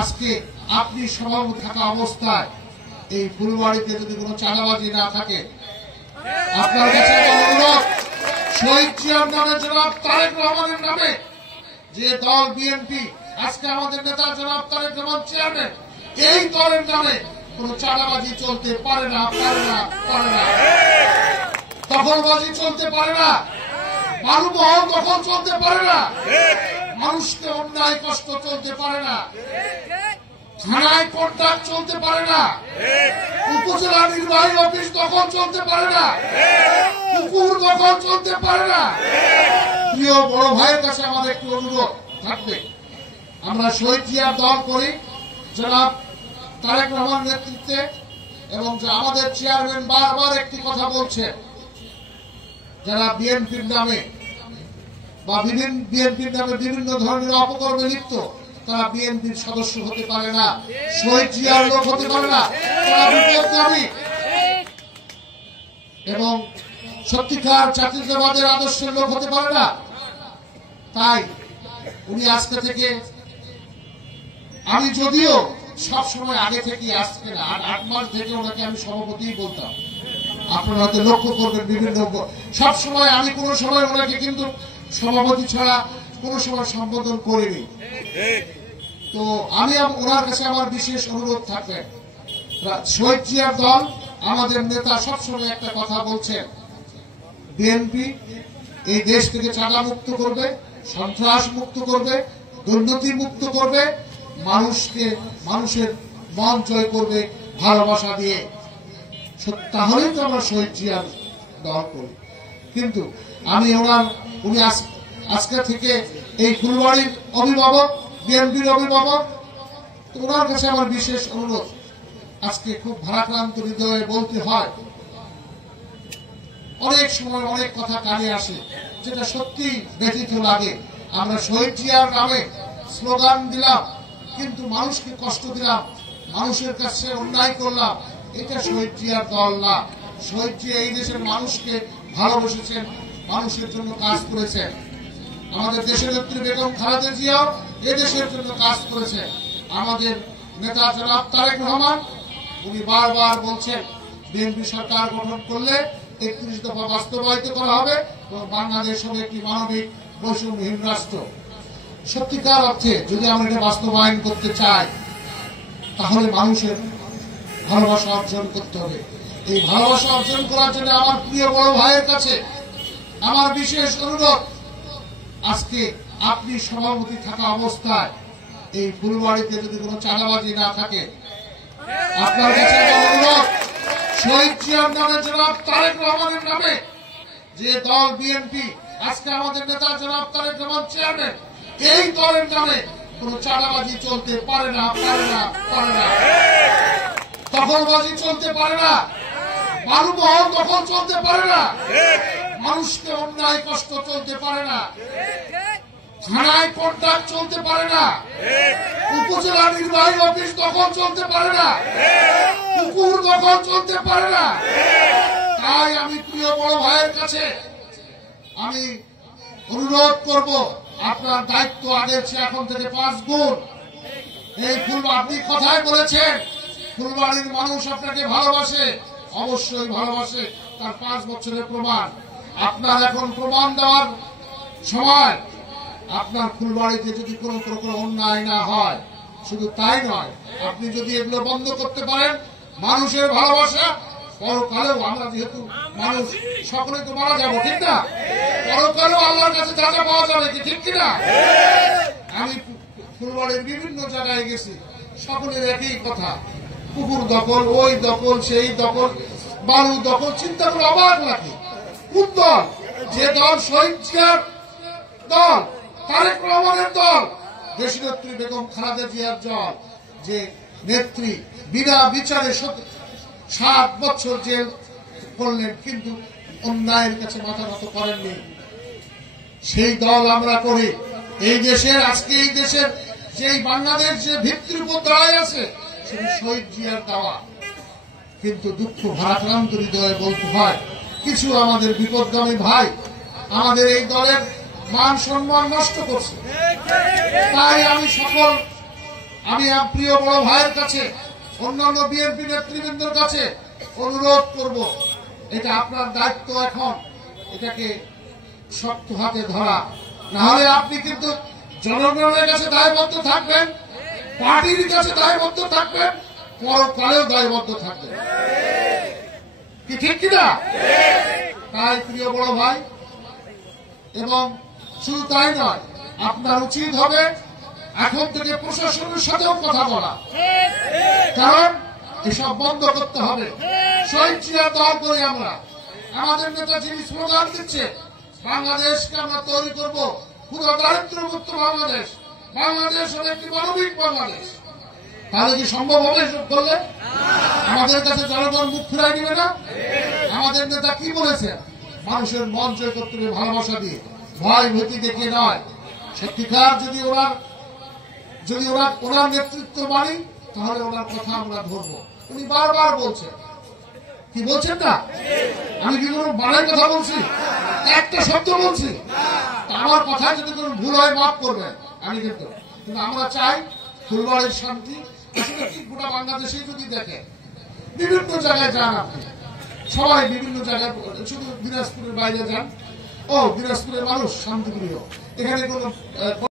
আজকে আপনি সভাপতি থাকা অবস্থায় এই ফুলবাড়িতে যদি কোনো চাঁদাবাজি না থাকে, আপনার কাছে অনুরোধ, শহীদ জিয়ার নামে জনাব তারেক রহমানের নামে যে দল বিএনপি, আজকে আমাদের নেতা জনাব তারেক রহমান চেয়ারম্যান, এই দলের নামে কোন চাঁদাবাজি চলতে পারে না, দখলবাজি চলতে পারে না, বালুমহল দখল চলতে পারে না, মানুষকে অন্যায় কষ্ট চলতে পারে না, থানায় কন্ট্রাক্ট চলতে পারে না, উপজেলা নির্বাহী অফিস দখল চলতে পারে না, পুকুর দখল চলতে পারে না। প্রিয় বড় ভাইয়ের কাছে আমাদের একটু অনুরোধ থাকবে, আমরা শহীদ জিয়ার দল করি জনাব তারেক রহমান নেতৃত্বে, এবং আমাদের চেয়ারম্যান বারবার একটি কথা বলছে, যারা বিএনপির নামে বা বিএনপির নামে বিভিন্ন ধরনের অপকর্মে লিপ্ত, তারা বিএনপির সদস্য হতে পারে না, শহীদ জিয়ার লোক হতে পারে না, তারা বিপ্লবী এবং সত্যিকার জাতীয়তাবাদের আদর্শের লোক হতে পারে না। তাই উনি আজকে থেকে, আমি যদিও সবসময় আগে থেকে আসছে না, 8 মাস থেকে ওনাকে আমি সভাপতি বলতাম, আপনারা হয়তো লক্ষ্য করবেন বিভিন্ন সবসময় আমি কোন সময় ওনাকে কিন্তু সভাপতি ছাড়া কোন সময় সম্বোধন করিনি। তো আমি ওনার কাছে আমার বিশেষ অনুরোধ থাকবে, শহীদ জিয়ার দল, আমাদের নেতা সবসময় একটা কথা বলছেন, বিএনপি এই দেশ থেকে চাঁদা মুক্ত করবে, সন্ত্রাস মুক্ত করবে, দুর্নীতি মুক্ত করবে, মানুষের মন জয় করবে ভালোবাসা দিয়ে। তাহলেই তো আমরা শহীদ জিয়ার দল করি। কিন্তু আমি উনি আজকে থেকে এই ফুলবাড়ির অভিভাবক, বিএনপির অভিভাবক, তো ওনার কাছে আমার বিশেষ অনুরোধ, আজকে খুব ভারাক্রান্ত হৃদয়ে বলতে হয়, অনেক সময় অনেক কথা কানে আসে যেটা সত্যি ব্যথিত লাগে। আমরা শহীদ জিয়ার নামে স্লোগান দিলাম, কিন্তু মানুষকে কষ্ট দিলাম, মানুষের কাছে অন্যায় করলাম, এটা শহীদ জিয়ার দল না। শহীদ জিয়া এই দেশের মানুষকে ভালোবেসেছেন, মানুষের জন্য কাজ করেছেন। আমাদের দেশের নেত্রী বেগম খালেদা জিয়াও এদেশের জন্য কাজ করেছেন। আমাদের নেতা জনাব তারেক রহমান, উনি বারবার বলছেন বিএনপি সরকার গঠন করলে 31 দফা বাস্তবায়িত করা হবে এবং বাংলাদেশ হবে একটি মানবিক বৈষম্যহীন রাষ্ট্র। সত্যিকার অর্থে যদি আমরা এটা বাস্তবায়ন করতে চাই, তাহলে মানুষের ভালোবাসা অর্জন করতে হবে। এই ভালোবাসা অর্জন করার জন্য আমার প্রিয় বড় ভাইয়ের কাছে আমার বিশেষ অনুরোধ, আজকে আপনি সভাপতি থাকা অবস্থায় এই ফুলবাড়িতে যদি কোনো চাঁদাবাজি না থাকে, আপনার কাছে অনুরোধ, শহীদ জিয়ার নামে জনাব তারেক রহমানের নামে যে দল বিএনপি, আজকে আমাদের নেতা জনাব তারেক রহমান চেয়ারম্যান, এই দলের নামে কোন চাঁদাবাজি চলতে পারে না, দখলবাজি চলতে পারে না, বালুমহল দখল চলতে পারে না, মানুষকে অন্যায় কষ্ট চলতে পারে না, থানায় কন্ট্রাক্ট চলতে পারে না, উপজেলা নির্বাহী অফিস দখল চলতে পারে না, পুকুর দখল চলতে পারে না। তাই আমি প্রিয় বড় ভাইয়ের কাছে আমি অনুরোধ করব, আপনার দায়িত্ব আগের চেয়ে এখন থেকে 5 গুণ। এই আপনি কথায় বলেছেন ফুলবাড়ির মানুষ আপনাকে ভালোবাসে, অবশ্যই ভালোবাসে, তার 5 বছরের প্রমাণ। আপনার এখন প্রমাণ দেওয়ার সময়। আপনার ফুলবাড়িতে যদি কোনো অন্যায় না হয়, শুধু তাই নয়, আপনি যদি এগুলো বন্ধ করতে পারেন, মানুষের ভালোবাসা পরকালেও, আমরা যেহেতু মানুষ সকলে তো মারা যাবো, ঠিক না? পরকালেও আল্লাহর কাছে যা যা পাওয়া যাবে, কি ঠিক কিনা? আমি ফুলবাড়ির বিভিন্ন জায়গায় গেছি, সকলের একই কথা, পুকুর দখল, ওই দখল, সেই দখল, বালু দখল, চিন্তা করে অবাক লাগে। কোন দল? যে দল শহীদ জিয়ার দল, তারেক রহমানের দল, দেশনেত্রী বেগম খালেদা জিয়ার দল, যে নেত্রী বিনা বিচারে 7 বছর জেল করলেন, কিন্তু অন্যায়ের কাছে মাথা নত করেননি। সেই দল আমরা করি। এই দেশের, আজকে এই দেশের যে বাংলাদেশ যে ভিত্তির উপর দাঁড়ায় আছে, সেটা শহীদ জিয়ার দেওয়া। কিন্তু দুঃখ ভারাক্রান্ত হৃদয়ে বলতে হয়, কিছু আমাদের বিপদগামী ভাই আমাদের এই দলের মান সম্মান নষ্ট করছে। তাই আমি সকল আমি প্রিয় বড় ভাইয়ের কাছে, অন্যান্য বিএনপি নেতৃবৃন্দের কাছে অনুরোধ করব, এটা আপনার দায়িত্ব এখন এটাকে শক্ত হাতে ধরা, নাহলে আপনি কিন্তু জনগণের কাছে দায়বদ্ধ থাকবেন, পার্টির কাছে দায়বদ্ধ থাকবেন, পরকালেও দায়বদ্ধ থাকবেন। কি ঠিক কিনা? তাই প্রিয় বড় ভাই, এবং শুধু তাই নয়, আপনার উচিত হবে এখন থেকে প্রশাসনের সাথেও কথা বলা, কারণ এসব বন্ধ করতে হবে। শহীদ জিয়া দল করি আমরা, আমাদের নেতা যিনি স্লোগান দিচ্ছে বাংলাদেশকে আমরা তৈরি করব পুরো দারিদ্র্যমুক্ত বাংলাদেশ, বাংলাদেশ হলো একটি মানবিক বাংলাদেশ, তাহলে কি সম্ভব হবে এসব করলে? আমাদের কাছে জনগণ মুখ ফিরাই দিবে না? আমাদের নেতা কি বলেছে? মানুষের মন জয় করতে হবে ভালোবাসা দিয়ে, ভয় ভীতি দেখে নয়। সত্যিকার যদি ওনার নেতৃত্ব মানি, তাহলে ওনার কথা আমরা ধরবো। উনি বারবার বলছেন, কি বলছেন না? আমি কি কোনো বাড়ার কথা বলছি? একটা শব্দ বলছি? আমার কথায় যদি কোনো ভুল হয় মাফ করবেন, আমি কিন্তু আমরা চাই ফুলবাড়ির শান্তি। আসলে কি গোটা বাংলাদেশে যদি দেখেন, বিভিন্ন জায়গায় যান আপনি, সবাই বিভিন্ন জায়গায়, শুধু দিনাজপুরের বাইরে যান, দিনাজপুরের মানুষ শান্তিপ্রিয়, এখানে কোনো